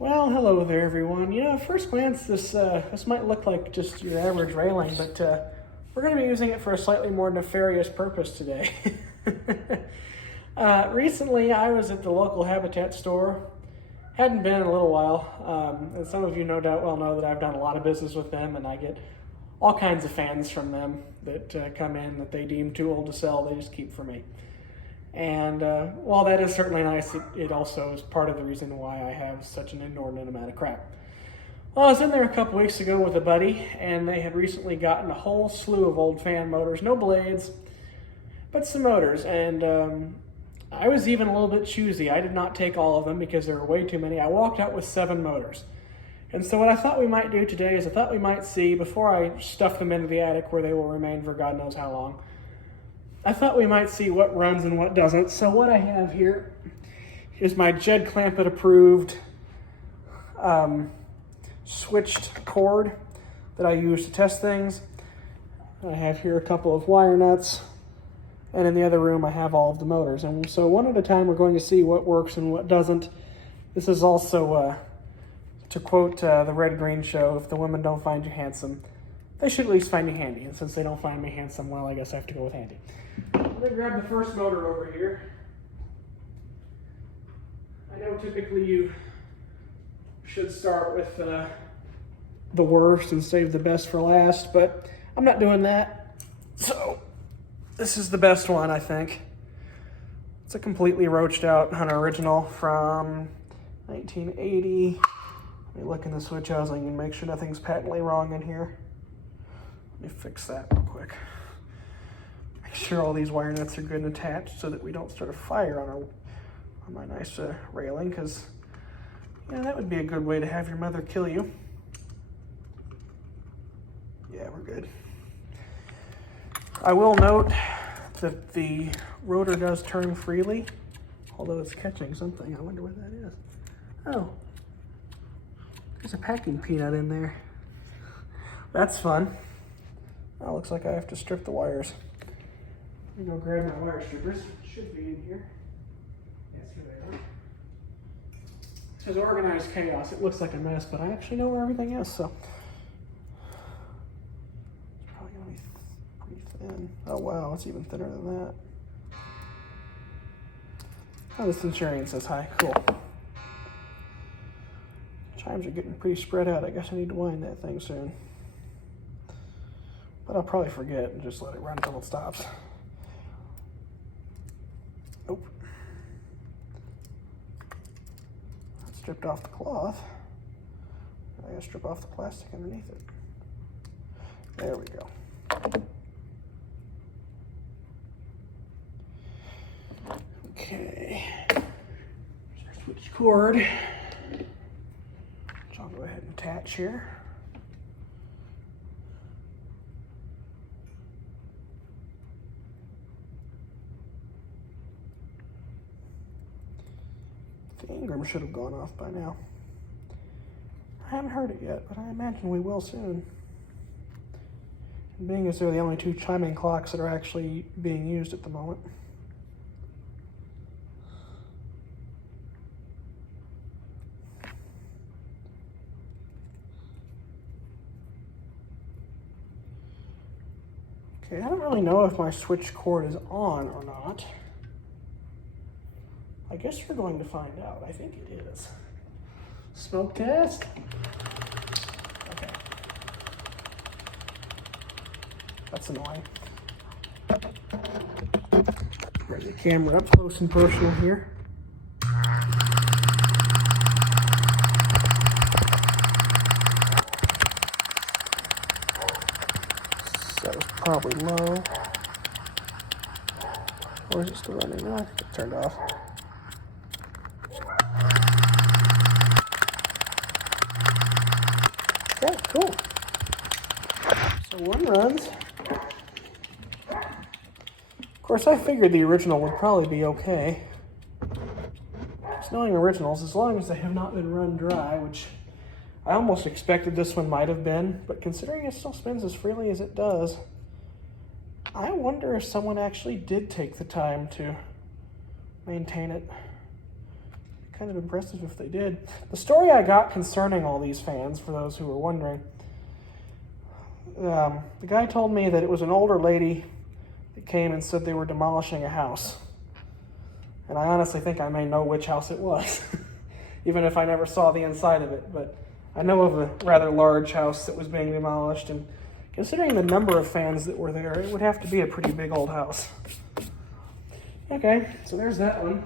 Well, hello there, everyone. At first glance, this might look like just your average railing, but we're going to be using it for a slightly more nefarious purpose today. Recently, I was at the local Habitat store. Hadn't been in a little while. And some of you no doubt well know that I've done a lot of business with them, and I get all kinds of fans from them that come in that they deem too old to sell, they just keep for me. And while that is certainly nice, it also is part of the reason why I have such an inordinate amount of crap. Well, I was in there a couple weeks ago with a buddy, and they had recently gotten a whole slew of old fan motors, no blades, but some motors. And I was even a little bit choosy. I did not take all of them because there were way too many. I walked out with 7 motors. And so what I thought we might do today is I thought we might see, before I stuff them into the attic where they will remain for God knows how long, I thought we might see what runs and what doesn't. So what I have here is my Jed Clampett approved switched cord that I use to test things. I have here a couple of wire nuts, and in the other room I have all of the motors. And so one at a time we're going to see what works and what doesn't. This is also, to quote the Red Green Show, if the women don't find you handsome, they should at least find you handy. And since they don't find me handsome, well, I guess I have to go with handy. I'm going to grab the first motor over here. I know typically you should start with the worst and save the best for last, but I'm not doing that. So this is the best one, I think. It's a completely roached out Hunter original from 1980. Let me look in the switch housing and make sure nothing's patently wrong in here. Let me fix that real quick. Make sure all these wire nuts are good and attached so that we don't start a fire on my nice railing, because that would be a good way to have your mother kill you. Yeah, we're good. I will note that the rotor does turn freely, although it's catching something. I wonder what that is. Oh, there's a packing peanut in there. That's fun. Oh, looks like I have to strip the wires. Let me go grab my wire strippers. Should be in here. Yes, here they are. This is organized chaos. It looks like a mess, but I actually know where everything is, so. It's probably going to be pretty thin. Oh, wow, it's even thinner than that. Oh, the Centurion says hi. Cool. Chimes are getting pretty spread out. I guess I need to wind that thing soon. But I'll probably forget and just let it run until it stops. Nope. That stripped off the cloth. I gotta strip off the plastic underneath it. There we go. Okay. Here's our switch cord, which I'll go ahead and attach here. The Ingram should have gone off by now. I haven't heard it yet, but I imagine we will soon. And being as they're the only 2 chiming clocks that are actually being used at the moment. Okay, I don't really know if my switch cord is on or not. I guess we're going to find out. I think it is. Smoke test. Okay. That's annoying. Bring the camera up close and personal here. So that was probably low. Or is it still running? No, I think it turned off. Okay, cool. So one runs. Of course, I figured the original would probably be okay. Just knowing originals, as long as they have not been run dry, which I almost expected this one might have been, but considering it still spins as freely as it does, I wonder if someone actually did take the time to maintain it. kind of impressive if they did. The story I got concerning all these fans, for those who were wondering, the guy told me that it was an older lady that came and said they were demolishing a house. And I honestly think I may know which house it was, even if I never saw the inside of it. But I know of a rather large house that was being demolished, and considering the number of fans that were there, it would have to be a pretty big old house. Okay, so there's that one.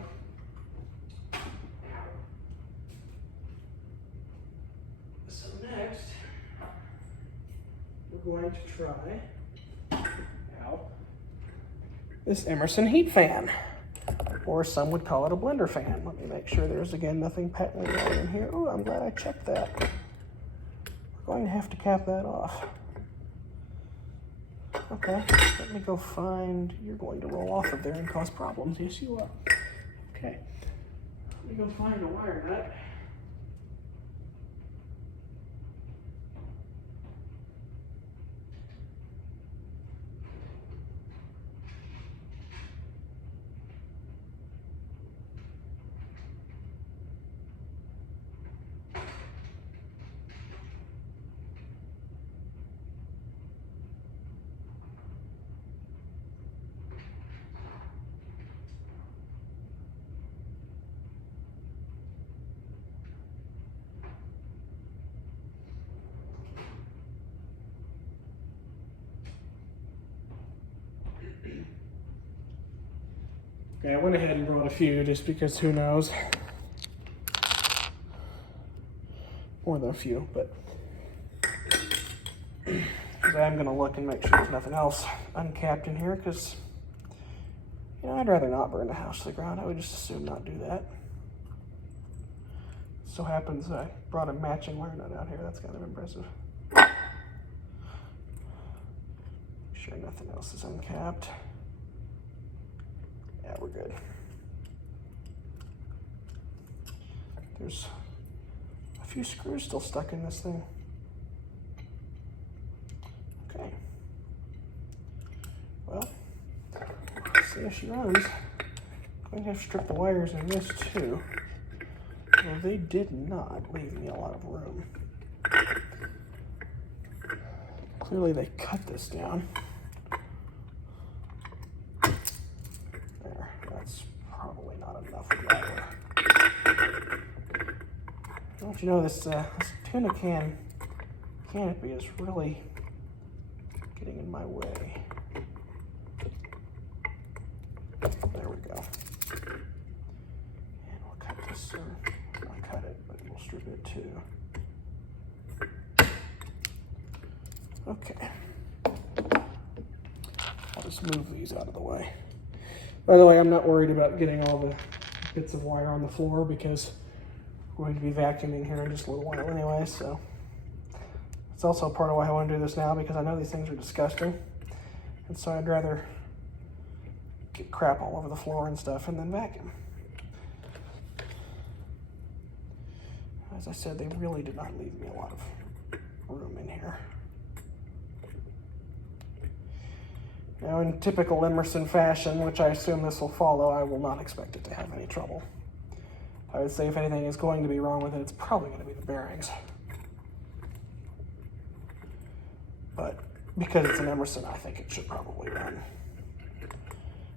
So next, we're going to try out this Emerson heat fan, or some would call it a blender fan. Let me make sure there's, again, nothing patently wrong in here. Oh, I'm glad I checked that. We're going to have to cap that off. Okay, let me go find, you're going to roll off of there and cause problems. Yes, you are. Okay, let me go find a wire nut. Okay, I went ahead and brought a few just because who knows. More than a few, but I'm going to look and make sure there's nothing else uncapped in here because, you know, I'd rather not burn the house to the ground. I would just assume not do that. So happens I brought a matching wire nut out here. That's kind of impressive. Make sure nothing else is uncapped. Yeah, we're good. There's a few screws still stuck in this thing. Okay. Well, let's see if she runs. I'm going to have to strip the wires in this too. Well, they did not leave me a lot of room. Clearly they cut this down. There, that's probably not enough wire. Don't you know this tuna canopy is really getting in my way. There we go. And we'll cut this, not cut it, but we'll strip it too. Okay. I'll just move these out of the way. By the way, I'm not worried about getting all the bits of wire on the floor because we're going to be vacuuming here in just a little while anyway, so. It's also part of why I want to do this now because I know these things are disgusting. And so I'd rather get crap all over the floor and stuff and then vacuum. As I said, they really did not leave me a lot of room in here. Now, in typical Emerson fashion, which I assume this will follow, I will not expect it to have any trouble. I would say if anything is going to be wrong with it, it's probably going to be the bearings. But because it's an Emerson, I think it should probably run.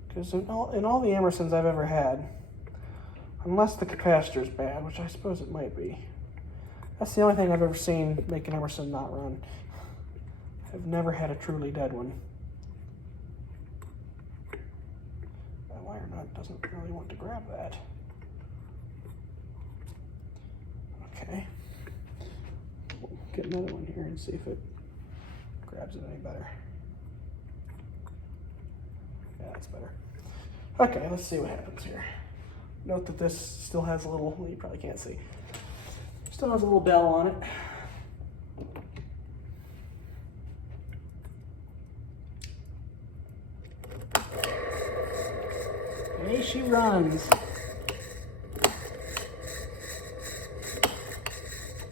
Because in all the Emersons I've ever had, unless the capacitor's bad, which I suppose it might be, that's the only thing I've ever seen make an Emerson not run. I've never had a truly dead one. That wire nut doesn't really want to grab that. Okay. We'll get another one here and see if it grabs it any better. Yeah, that's better. Okay, let's see what happens here. Note that this still has a little, well, you probably can't see, still has a little bell on it. Hey, she runs.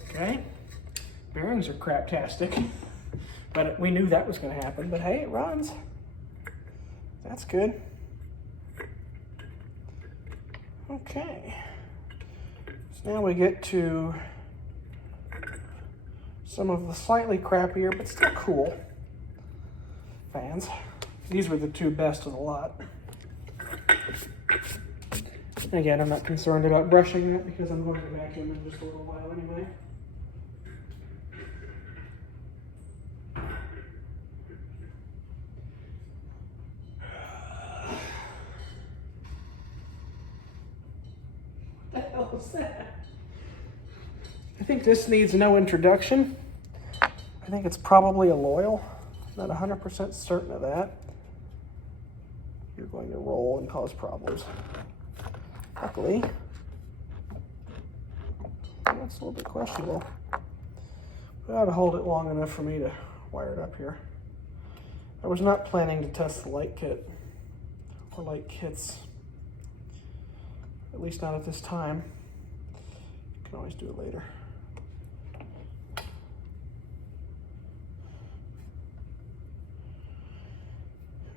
Okay, bearings are craptastic, but we knew that was going to happen, but hey, it runs. That's good. Okay, Now we get to some of the slightly crappier but still cool fans. These were the two best of the lot. Again, I'm not concerned about brushing that because I'm going to vacuum in just a little while anyway. What the hell is that? I think this needs no introduction. I think it's probably a Loyal. Not 100% certain of that. You're going to roll and cause problems. Luckily, that's a little bit questionable. But I ought to hold it long enough for me to wire it up here. I was not planning to test the light kit or light kits, at least not at this time. You can always do it later.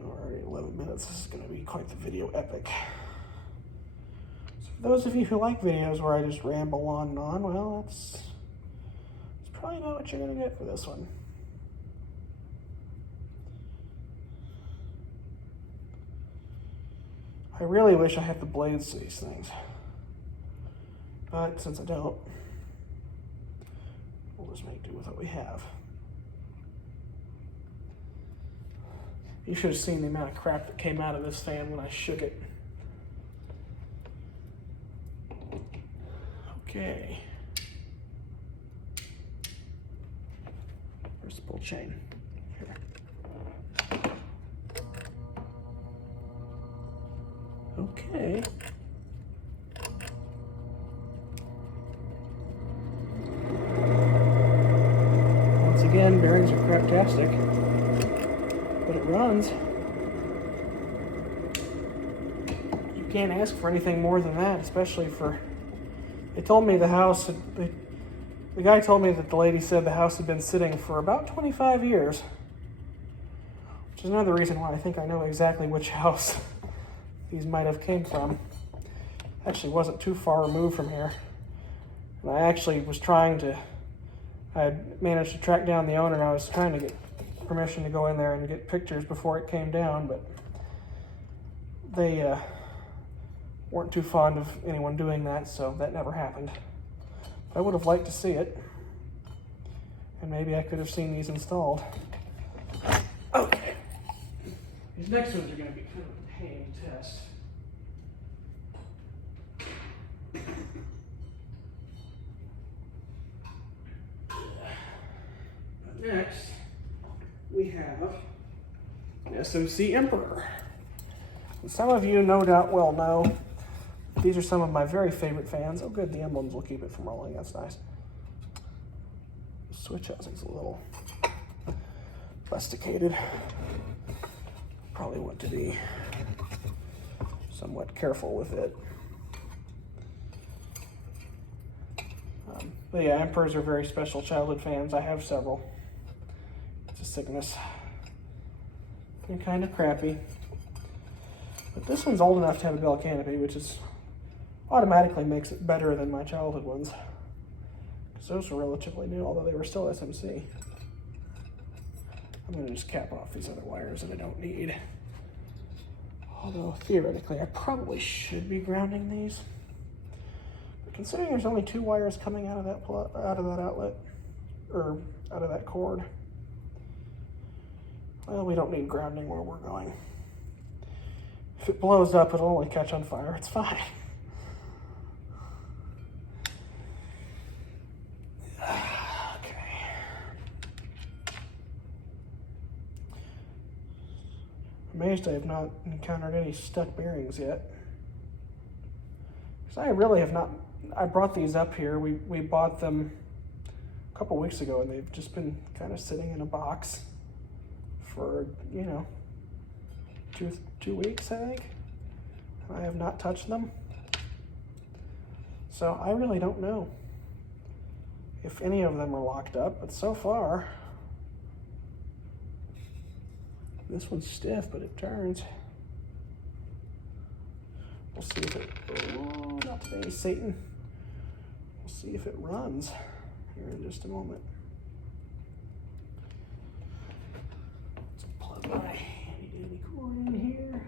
Already 11 minutes. This is going to be quite the video epic. So for those of you who like videos where I just ramble on and on, well, that's probably not what you're going to get for this one. I really wish I had the blades to these things, but since I don't, we'll just make do with what we have. You should have seen the amount of crap that came out of this fan when I shook it. Okay. Where's the pull chain? Here. Okay. Once again, bearings are craptastic, but it runs. You can't ask for anything more than that, especially for... They told me the house... The guy told me that the lady said the house had been sitting for about 25 years. Which is another reason why I think I know exactly which house these might have came from. Actually wasn't too far removed from here. And I actually was trying to... I had managed to track down the owner, and I was trying to get permission to go in there and get pictures before it came down, but they weren't too fond of anyone doing that, so that never happened. I would have liked to see it, and maybe I could have seen these installed. Okay. These next ones are going to be kind of a pain to test. But next, we have the SOC Emperor. And some of you no doubt well know these are some of my very favorite fans. Oh good, the emblems will keep it from rolling, that's nice. The switch housing's a little rusticated. Probably want to be somewhat careful with it. But yeah, Emperors are very special childhood fans. I have several. It's a sickness. They're kind of crappy. But this one's old enough to have a bell canopy, which is automatically makes it better than my childhood ones. Because those were relatively new, although they were still SMC. I'm going to just cap off these other wires that I don't need. Although, theoretically, I probably should be grounding these. But considering there's only 2 wires coming out of that outlet, or out of that cord, well, we don't need grounding where we're going. If it blows up, it'll only catch on fire. It's fine. Amazed I have not encountered any stuck bearings yet. Because I really have not. I brought these up here. We bought them a couple weeks ago, and they've just been kind of sitting in a box for, you know, two weeks, I think. I have not touched them. So I really don't know if any of them are locked up, but so far, this one's stiff, but it turns. We'll see if it, oh, not today, Satan. We'll see if it runs here in just a moment. Let's plug my handy dandy cord in here.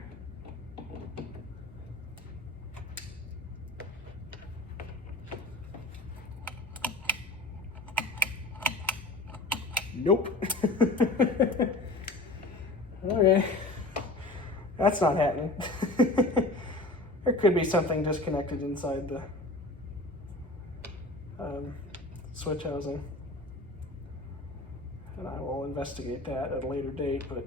Nope. Okay. That's not happening. There could be something disconnected inside the switch housing. And I will investigate that at a later date, but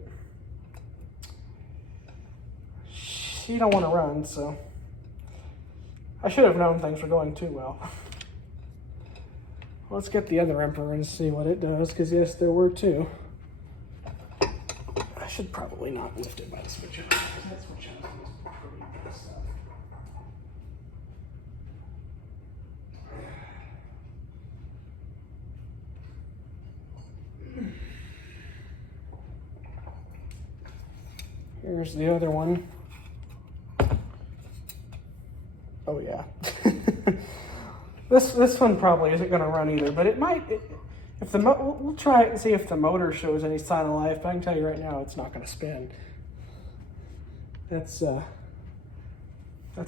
she don't want to run, so I should have known things were going too well. Let's get the other Emperor and see what it does, because yes, there were two. I should probably not lift it by the switch housing, because that switch housing is pretty messed up. Here's the other one. Oh yeah. This one probably isn't going to run either, but it might. If the we'll try it and see if the motor shows any sign of life. But I can tell you right now, it's not going to spin. That's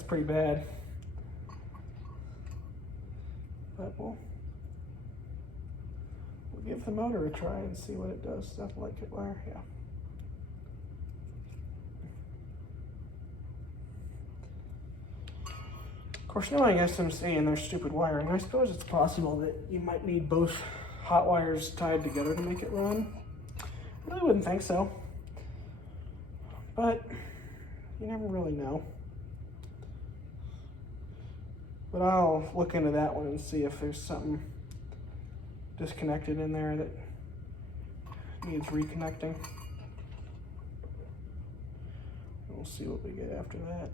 pretty bad. But we'll give the motor a try and see what it does. Stuff like it wire, yeah. Of course, knowing SMC and their stupid wiring, I suppose it's possible that you might need both hot wires tied together to make it run. I really wouldn't think so, but you never really know. But I'll look into that one and see if there's something disconnected in there that needs reconnecting. We'll see what we get after that.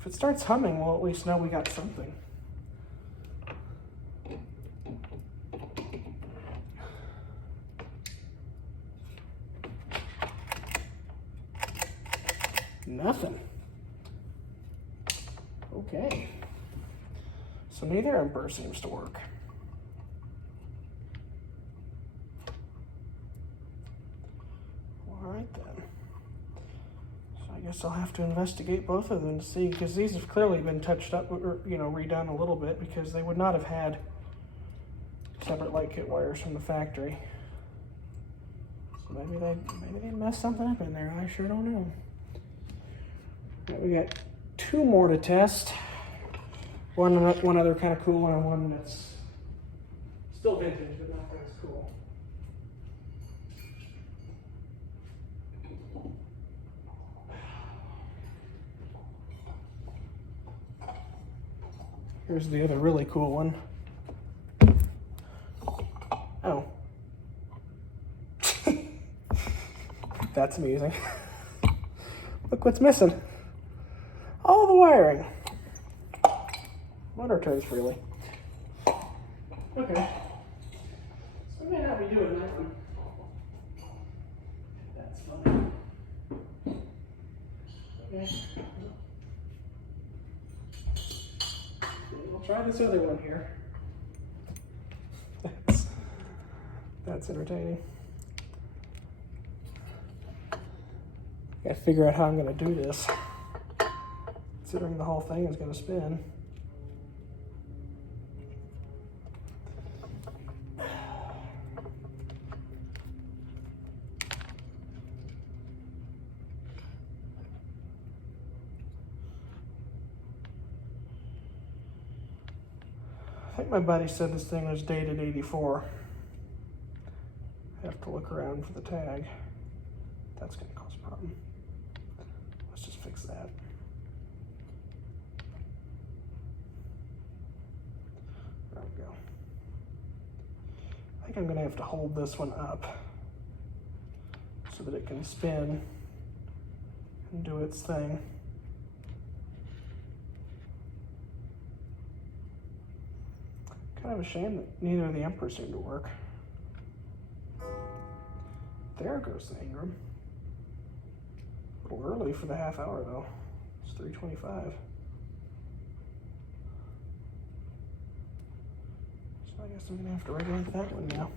If it starts humming, we'll at least know we got something. Nothing. Okay. So neither Emperor seems to work. All right then. I guess I'll have to investigate both of them to see, because these have clearly been touched up or, redone a little bit, because they would not have had separate light kit wires from the factory. So maybe they messed something up in there. I sure don't know. Right, we got two more to test. One other kind of cool one, and one that's still vintage but not as cool. Here's the other really cool one. Oh. That's amazing. Look what's missing. All the wiring. Motor turns freely. Okay. So I may not be doing that one. That's funny. Okay. We'll try this other one here. That's entertaining. Gotta figure out how I'm gonna do this, considering the whole thing is gonna spin. I think my buddy said this thing was dated 84. I have to look around for the tag. That's gonna cause a problem. Let's just fix that. There we go. I think I'm gonna have to hold this one up so that it can spin and do its thing. Kind Kind of a shame that neither of the Emperors seem to work. There goes the Ingram. A little early for the half hour though. It's 3:25. So I guess I'm gonna have to regulate that one now.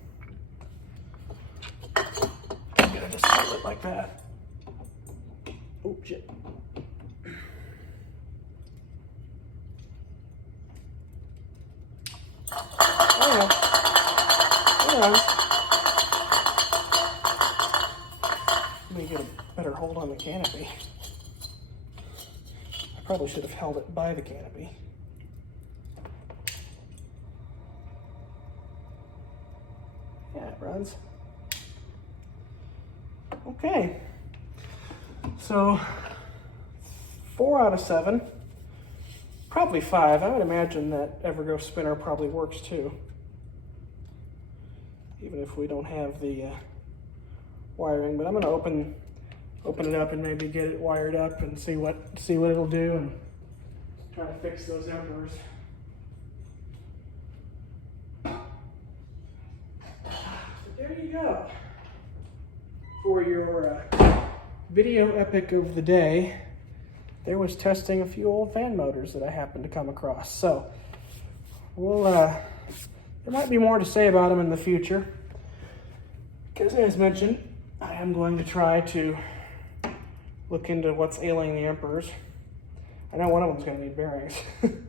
I'm gonna just hold it like that. Oh shit. There we go. There it is. Let me get a better hold on the canopy. I probably should have held it by the canopy. Yeah, it runs. Okay. So 4 out of 7. Probably 5. I would imagine that Evergo spinner probably works too. Even if we don't have the wiring, but I'm gonna open it up and maybe get it wired up and see what it'll do and try to fix those Emperors. So there you go for your video epic of the day. There was testing a few old fan motors that I happened to come across. So we'll there might be more to say about them in the future, because as mentioned, I am going to try to look into what's ailing the Emperors. I know one of them's going to need bearings. And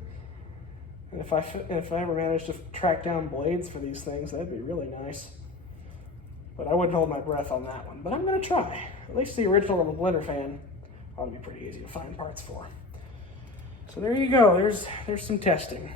if I ever manage to track down blades for these things, that'd be really nice. But I wouldn't hold my breath on that one. But I'm going to try. At least the original of the blender fan ought to be pretty easy to find parts for. So there you go. There's some testing.